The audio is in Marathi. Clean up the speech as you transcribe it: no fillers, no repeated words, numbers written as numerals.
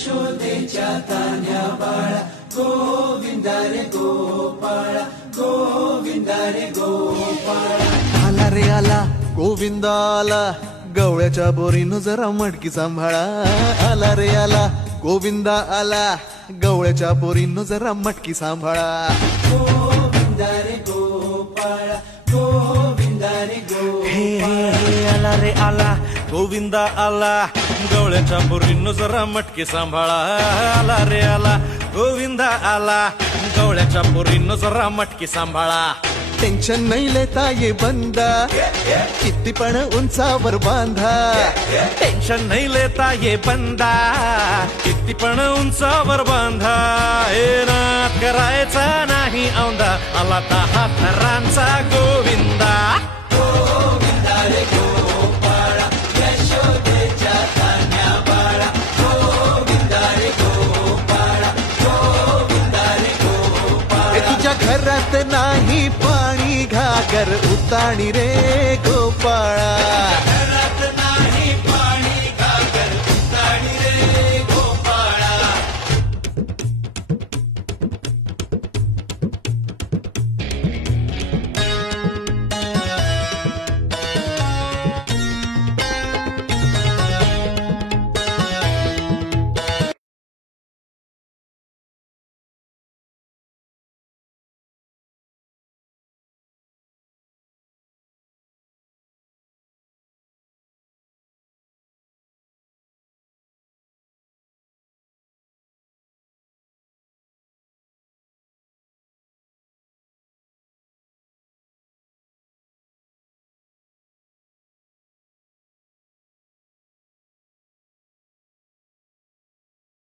यशोदेच्या तान्ह्या बाळा गोविंदा रे गोपाळा गोविंदा रे गोपाळा. आला रे आला गोविंदा आला गवळ्याच्या बोरीनं जरा मटकी सांभाळा. आला रे आला गोविंदा आला गवळ्याच्या बोरीनं जरा मटकी सांभाळा. गोविंदा रे गोपाळा गोविंदा रे गोपाळा. आला रे आला गोविंदा आला गवळ्याच्या बोरीनं जरा मटकी सांभाळा. आला रे आला गोविंदा आला गवळ्याच्या बोरीनं जरा मटकी सांभाळा. टेन्शन नाही लेता ये बंदा किती पण उंचावर बांधा. टेन्शन नाही लेता ये बंदा किती पण उंचावर बांधा. हे नाथ करायचा नाही औंधा आला 10 थरांचा गोविंदा. गोविंदा रे गोपाळा यशोदेच्या तान्ह्या बाळा गोविंदा रे गोपाळा गोविंदा रे गोपाळा. तुझ्या घरात नाही पाणी घागर उताणी रे गोपाळा.